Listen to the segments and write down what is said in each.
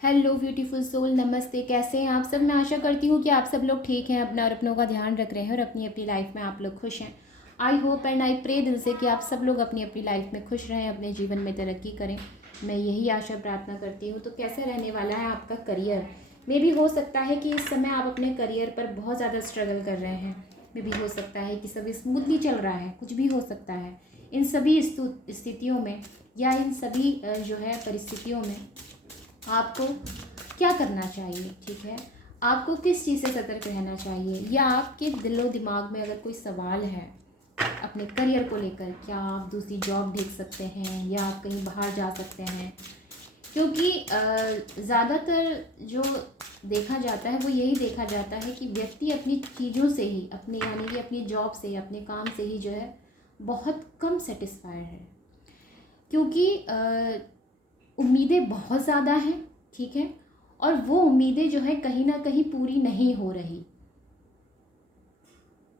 Hello beautiful soul, नमस्ते। कैसे हैं आप सब? मैं आशा करती हूँ कि आप सब लोग ठीक हैं, अपना और अपनों का ध्यान रख रहे हैं और अपनी अपनी लाइफ में आप लोग खुश हैं। I hope and I pray दिल से कि आप सब लोग अपनी अपनी लाइफ में खुश रहें, अपने जीवन में तरक्की करें। मैं यही आशा प्रार्थना करती हूँ। तो कैसा रहने वाला है आपका करियर? मे भी हो सकता है कि इस समय आप अपने करियर पर बहुत ज़्यादा स्ट्रगल कर रहे हैं। मे भी हो सकता है कि सभी स्मूथली चल रहा है, कुछ भी हो सकता है। इन सभी स्थितियों में या इन सभी जो है परिस्थितियों में आपको क्या करना चाहिए? ठीक है, आपको किस चीज़ से सतर्क रहना चाहिए, या आपके दिलो दिमाग में अगर कोई सवाल है अपने करियर को लेकर, क्या आप दूसरी जॉब देख सकते हैं या आप कहीं बाहर जा सकते हैं? क्योंकि ज़्यादातर जो देखा जाता है वो यही देखा जाता है कि व्यक्ति अपनी चीज़ों से ही, अपने यानी कि अपनी जॉब से, अपने काम से ही जो है बहुत कम सेटिस्फाइड है। क्योंकि उम्मीदें बहुत ज़्यादा हैं, ठीक है, और वो उम्मीदें जो है कहीं ना कहीं पूरी नहीं हो रही।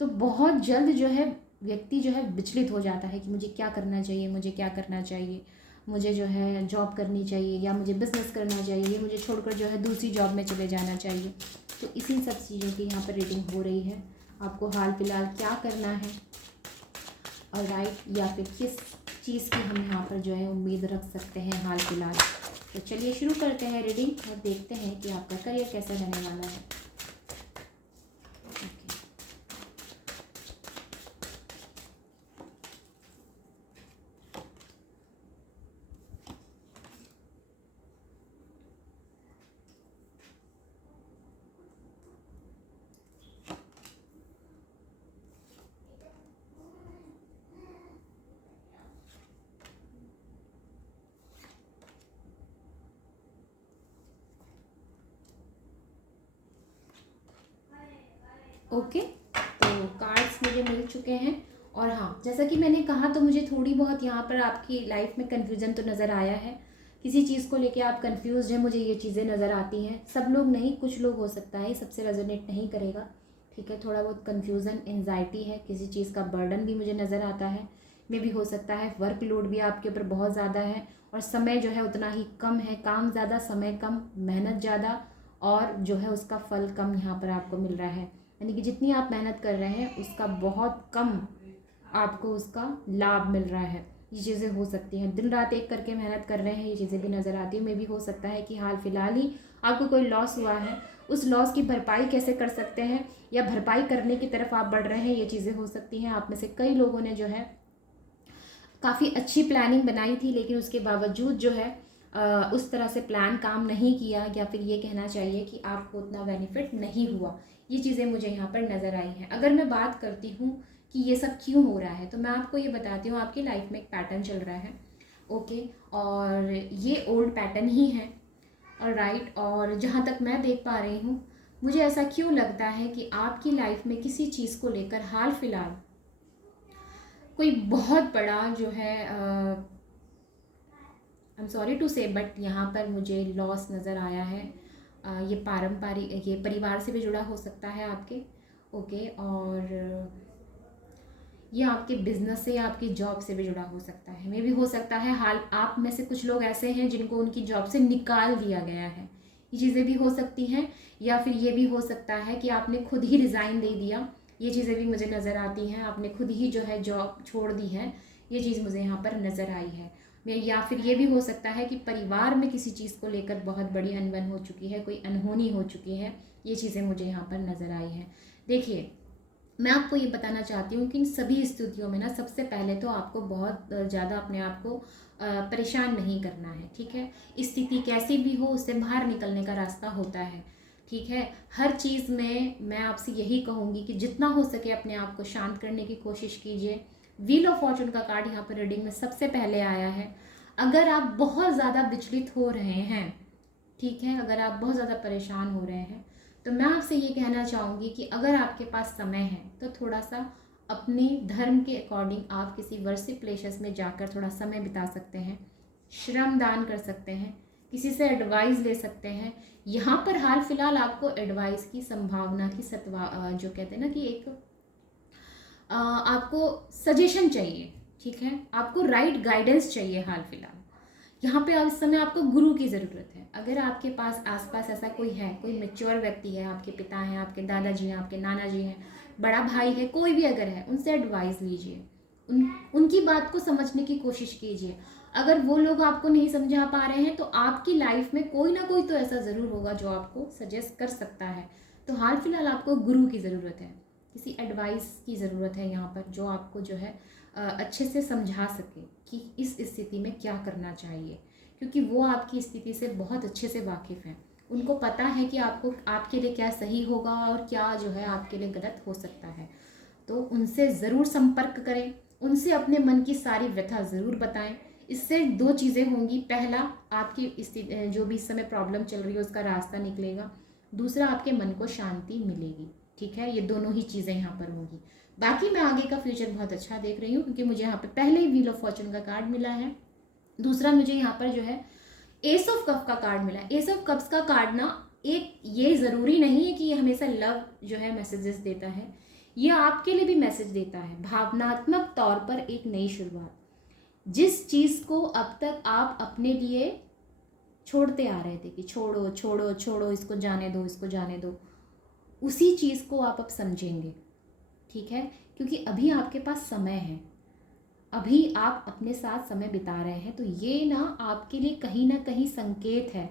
तो बहुत जल्द जो है व्यक्ति जो है विचलित हो जाता है कि मुझे क्या करना चाहिए, मुझे क्या करना चाहिए, मुझे जो है जॉब करनी चाहिए या मुझे बिज़नेस करना चाहिए, मुझे छोड़कर जो है दूसरी जॉब में चले जाना चाहिए। तो इसी सब चीज़ों की यहाँ पर रीडिंग हो रही है। आपको हाल फिलहाल क्या करना है और राइट, या फिर किस चीज़ की हम यहाँ पर जो है उम्मीद रख सकते हैं हाल फिलहाल। तो चलिए शुरू करते हैं रीडिंग और देखते हैं कि आपका करियर कैसा रहने वाला है। ओके, तो कार्ड्स मुझे मिल चुके हैं। और हाँ, जैसा कि मैंने कहा, तो मुझे थोड़ी बहुत यहाँ पर आपकी लाइफ में कन्फ्यूज़न तो नज़र आया है। किसी चीज़ को लेके आप कंफ्यूज हैं, मुझे ये चीज़ें नज़र आती हैं। सब लोग नहीं, कुछ लोग हो सकता है सबसे रेजोनेट नहीं करेगा। ठीक है, थोड़ा बहुत कन्फ्यूज़न, एंजाइटी है, किसी चीज़ का बर्डन भी मुझे नज़र आता है। मे भी हो सकता है वर्क लोड भी आपके ऊपर बहुत ज़्यादा है और समय जो है उतना ही कम है। काम ज़्यादा, समय कम, मेहनत ज़्यादा, और जो है उसका फल कम यहाँ पर आपको मिल रहा है। यानी कि जितनी आप मेहनत कर रहे हैं उसका बहुत कम आपको उसका लाभ मिल रहा है। ये चीज़ें हो सकती हैं, दिन रात एक करके मेहनत कर रहे हैं, ये चीज़ें भी नज़र आती है। मे भी हो सकता है कि हाल फिलहाल ही आपको कोई लॉस हुआ है, उस लॉस की भरपाई कैसे कर सकते हैं या भरपाई करने की तरफ आप बढ़ रहे हैं, ये चीज़ें हो सकती हैं। आप में से कई लोगों ने जो है काफ़ी अच्छी प्लानिंग बनाई थी, लेकिन उसके बावजूद जो है उस तरह से प्लान काम नहीं किया, या फिर ये कहना चाहिए कि आपको उतना बेनिफिट नहीं हुआ। ये चीज़ें मुझे यहाँ पर नज़र आई हैं। अगर मैं बात करती हूँ कि ये सब क्यों हो रहा है, तो मैं आपको ये बताती हूँ। आपकी लाइफ में एक पैटर्न चल रहा है, ओके, और ये ओल्ड पैटर्न ही है, और राइट। और जहाँ तक मैं देख पा रही हूँ, मुझे ऐसा क्यों लगता है कि आपकी लाइफ में किसी चीज़ को लेकर हाल फिलहाल कोई बहुत बड़ा जो है, आई एम सॉरी टू से, बट यहाँ पर मुझे लॉस नज़र आया है। ये पारंपरिक, ये परिवार से भी जुड़ा हो सकता है आपके, ओके, और ये आपके बिजनेस से या आपकी जॉब से भी जुड़ा हो सकता है। मे भी हो सकता है हाल आप में से कुछ लोग ऐसे हैं जिनको उनकी जॉब से निकाल दिया गया है, ये चीज़ें भी हो सकती हैं। या फिर ये भी हो सकता है कि आपने खुद ही रिज़ाइन दे दिया, ये चीज़ें भी मुझे नज़र आती हैं। आपने खुद ही जो है जॉब छोड़ दी है, ये चीज़ मुझे यहाँ पर नज़र आई है। या फिर ये भी हो सकता है कि परिवार में किसी चीज़ को लेकर बहुत बड़ी अनबन हो चुकी है, कोई अनहोनी हो चुकी है, ये चीज़ें मुझे यहाँ पर नज़र आई हैं। देखिए, मैं आपको ये बताना चाहती हूँ कि इन सभी स्थितियों में ना, सबसे पहले तो आपको बहुत ज़्यादा अपने आप को परेशान नहीं करना है, ठीक है। स्थिति कैसी भी हो, उससे बाहर निकलने का रास्ता होता है, ठीक है। हर चीज़ में मैं आपसे यही कहूँगी कि जितना हो सके अपने आप को शांत करने की कोशिश कीजिए। व्हील ऑफ फॉर्चून का कार्ड यहाँ पर रीडिंग में सबसे पहले आया है। अगर आप बहुत ज़्यादा विचलित हो रहे हैं, ठीक है, अगर आप बहुत ज़्यादा परेशान हो रहे हैं, तो मैं आपसे ये कहना चाहूँगी कि अगर आपके पास समय है तो थोड़ा सा अपने धर्म के अकॉर्डिंग आप किसी वर्शिप प्लेसेस में जाकर थोड़ा समय बिता सकते हैं, श्रम दान कर सकते हैं, किसी से एडवाइस ले सकते हैं। यहाँ पर हाल फिलहाल आपको एडवाइस की संभावना की जो कहते हैं ना कि एक आपको सजेशन चाहिए, ठीक है, आपको राइट गाइडेंस चाहिए हाल फिलहाल। यहाँ पे अब इस समय आपको गुरु की ज़रूरत है। अगर आपके पास आसपास ऐसा कोई है, कोई मैच्योर व्यक्ति है, आपके पिता हैं, आपके दादाजी हैं, आपके नाना जी हैं, बड़ा भाई है, कोई भी अगर है, उनसे एडवाइस लीजिए, उनकी बात को समझने की कोशिश कीजिए। अगर वो लोग आपको नहीं समझा पा रहे हैं तो आपकी लाइफ में कोई ना कोई तो ऐसा ज़रूर होगा जो आपको सजेस्ट कर सकता है। तो हाल फिलहाल आपको गुरु की ज़रूरत है, किसी एडवाइस की ज़रूरत है यहाँ पर, जो आपको जो है अच्छे से समझा सके कि इस स्थिति में क्या करना चाहिए, क्योंकि वो आपकी स्थिति से बहुत अच्छे से वाकिफ़ हैं। उनको पता है कि आपको, आपके लिए क्या सही होगा और क्या जो है आपके लिए गलत हो सकता है। तो उनसे ज़रूर संपर्क करें, उनसे अपने मन की सारी व्यथा ज़रूर बताएं। इससे दो चीज़ें होंगी, पहला आपकी स्थिति जो भी इस समय प्रॉब्लम चल रही है उसका रास्ता निकलेगा, दूसरा आपके मन को शांति मिलेगी। ठीक है, ये दोनों ही चीज़ें यहाँ पर होंगी। बाकी मैं आगे का फ्यूचर बहुत अच्छा देख रही हूँ, क्योंकि मुझे यहाँ पर पहले ही व्हील ऑफ फॉर्चून का कार्ड मिला है, दूसरा मुझे यहाँ पर जो है एस ऑफ कप का कार्ड मिला है। एस ऑफ कप्स का कार्ड ना, एक ये ज़रूरी नहीं है कि ये हमेशा लव जो है मैसेजेस देता है, ये आपके लिए भी मैसेज देता है, भावनात्मक तौर पर एक नई शुरुआत। जिस चीज़ को अब तक आप अपने लिए छोड़ते आ रहे थे कि छोड़ो छोड़ो छोड़ो, इसको जाने दो, इसको जाने दो, उसी चीज़ को आप अब समझेंगे। ठीक है, क्योंकि अभी आपके पास समय है, अभी आप अपने साथ समय बिता रहे हैं, तो ये ना आपके लिए कहीं ना कहीं संकेत है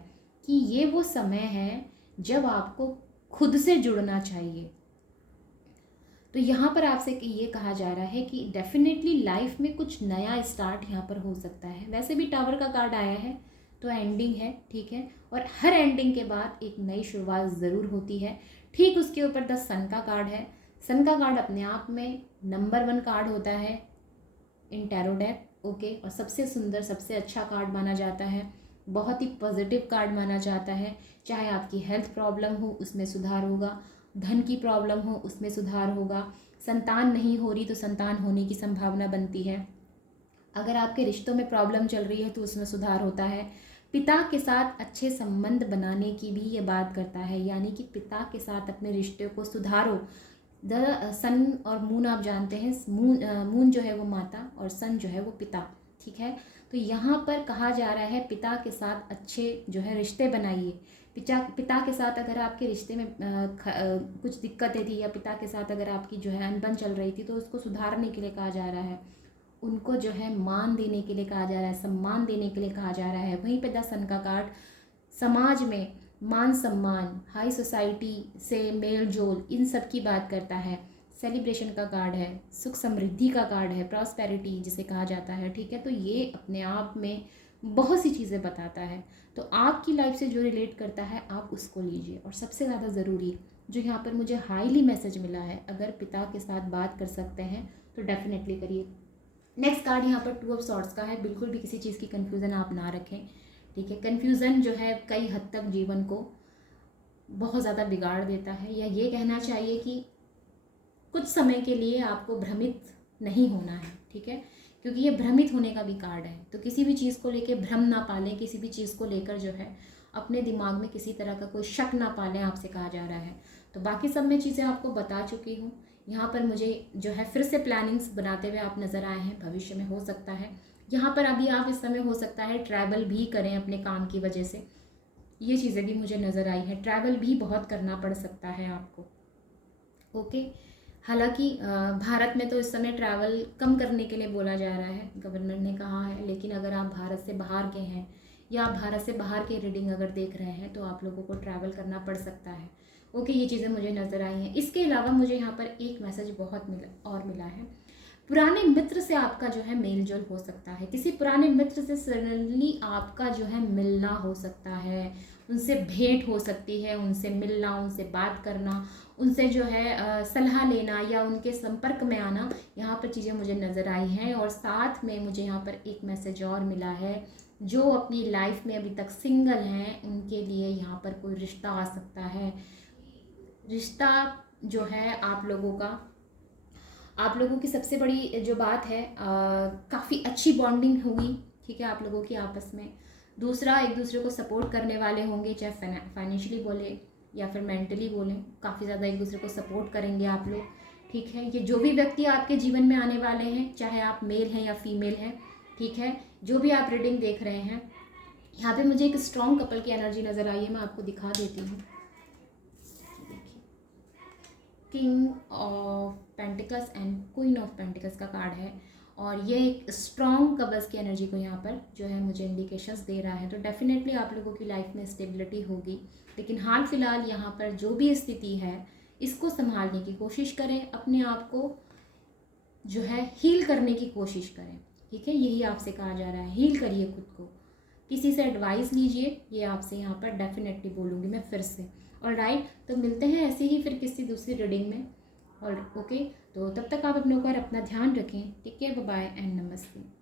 कि ये वो समय है जब आपको खुद से जुड़ना चाहिए। तो यहाँ पर आपसे ये कहा जा रहा है कि डेफिनेटली लाइफ में कुछ नया स्टार्ट यहाँ पर हो सकता है। वैसे भी टावर का कार्ड आया है तो एंडिंग है, ठीक है, और हर एंडिंग के बाद एक नई शुरुआत ज़रूर होती है। ठीक उसके ऊपर द सन का कार्ड है। सन का कार्ड अपने आप में नंबर 1 कार्ड होता है इन टैरो डेक, ओके, और सबसे सुंदर, सबसे अच्छा कार्ड माना जाता है, बहुत ही पॉजिटिव कार्ड माना जाता है। चाहे आपकी हेल्थ प्रॉब्लम हो उसमें सुधार होगा, धन की प्रॉब्लम हो उसमें सुधार होगा, संतान नहीं हो रही तो संतान होने की संभावना बनती है, अगर आपके रिश्तों में प्रॉब्लम चल रही है तो उसमें सुधार होता है। पिता के साथ अच्छे संबंध बनाने की भी ये बात करता है, यानी कि पिता के साथ अपने रिश्ते को सुधारो। द सन और मून आप जानते हैं, मून जो है वो माता और सन जो है वो पिता, ठीक है। तो यहाँ पर कहा जा रहा है पिता के साथ अच्छे जो है रिश्ते बनाइए। पिता के साथ अगर आपके रिश्ते में कुछ दिक्कतें थी, या पिता के साथ अगर आपकी जो है अनबन चल रही थी, तो उसको सुधारने के लिए कहा जा रहा है, उनको जो है मान देने के लिए कहा जा रहा है, सम्मान देने के लिए कहा जा रहा है। वहीं पे द सन का कार्ड समाज में मान सम्मान, हाई सोसाइटी से मेल जोल, इन सब की बात करता है। सेलिब्रेशन का कार्ड है, सुख समृद्धि का कार्ड है, प्रॉस्पेरिटी जिसे कहा जाता है, ठीक है। तो ये अपने आप में बहुत सी चीज़ें बताता है। तो आपकी लाइफ से जो रिलेट करता है आप उसको लीजिए। और सबसे ज़्यादा ज़रूरी जो यहाँ पर मुझे हाईली मैसेज मिला है, अगर पिता के साथ बात कर सकते हैं तो डेफिनेटली करिए। नेक्स्ट कार्ड यहाँ पर 2 ऑफ सॉर्ड्स का है। बिल्कुल भी किसी चीज़ की कन्फ्यूज़न आप ना रखें, ठीक है। कन्फ्यूज़न जो है कई हद तक जीवन को बहुत ज़्यादा बिगाड़ देता है, या ये कहना चाहिए कि कुछ समय के लिए आपको भ्रमित नहीं होना है, ठीक है, क्योंकि ये भ्रमित होने का भी कार्ड है। तो किसी भी चीज़ को लेकर भ्रम ना पालें, किसी भी चीज़ को लेकर जो है अपने दिमाग में किसी तरह का कोई शक ना पालें, आपसे कहा जा रहा है। तो बाकी सब मैं चीज़ें आपको बता चुकी हूँ। यहाँ पर मुझे जो है फिर से प्लानिंग्स बनाते हुए आप नज़र आए हैं, भविष्य में हो सकता है यहाँ पर अभी आप इस समय हो सकता है ट्रैवल भी करें अपने काम की वजह से, ये चीज़ें भी मुझे नज़र आई है। ट्रैवल भी बहुत करना पड़ सकता है आपको, ओके। हालांकि भारत में तो इस समय ट्रैवल कम करने के लिए बोला जा रहा है, गवर्नर ने कहा है, लेकिन अगर आप भारत से बाहर के हैं या आप भारत से बाहर की रीडिंग अगर देख रहे हैं तो आप लोगों को ट्रैवल करना पड़ सकता है, ओके। ये चीज़ें मुझे नज़र आई हैं। इसके अलावा मुझे यहाँ पर एक मैसेज बहुत मिला है, पुराने मित्र से आपका जो है मेल जोल हो सकता है। किसी पुराने मित्र से सडनली आपका जो है मिलना हो सकता है, उनसे भेंट हो सकती है, उनसे मिलना, उनसे बात करना, उनसे जो है सलाह लेना या उनके संपर्क में आना, यहाँ पर चीज़ें मुझे नज़र आई हैं। और साथ में मुझे यहाँ पर एक मैसेज और मिला है, जो अपनी लाइफ में अभी तक सिंगल हैं उनके लिए यहाँ पर कोई रिश्ता आ सकता है। रिश्ता जो है आप लोगों की सबसे बड़ी जो बात है, काफ़ी अच्छी बॉन्डिंग होगी, ठीक है, आप लोगों की आपस में। दूसरा, एक दूसरे को सपोर्ट करने वाले होंगे, चाहे फाइनेंशियली बोले या फिर मेंटली बोलें, काफ़ी ज़्यादा एक दूसरे को सपोर्ट करेंगे आप लोग, ठीक है। ये जो भी व्यक्ति आपके जीवन में आने वाले हैं, चाहे आप मेल हैं या फीमेल हैं, ठीक है, जो भी आप रीडिंग देख रहे हैं, यहाँ पे मुझे एक स्ट्रॉन्ग कपल की एनर्जी नज़र आई है, मैं आपको दिखा देती हूँ। देखिए, king of pentacles and queen of pentacles का कार्ड है, और ये एक स्ट्रॉन्ग कपल्स की एनर्जी को यहाँ पर जो है मुझे इंडिकेशंस दे रहा है। तो डेफिनेटली आप लोगों की लाइफ में स्टेबिलिटी होगी, लेकिन हाल फिलहाल यहाँ पर जो भी स्थिति है इसको संभालने की कोशिश करें, अपने आप को जो है हील करने की कोशिश करें। ठीक है, यही आपसे कहा जा रहा है, हील करिए खुद को, किसी से एडवाइस लीजिए, ये आपसे यहाँ पर डेफिनेटली बोलूँगी मैं फिर से। और राइट, तो मिलते हैं ऐसे ही फिर किसी दूसरी रीडिंग में। और ओके, तो तब तक आप अपने ऊपर अपना ध्यान रखें। Take care, bye bye and नमस्ते।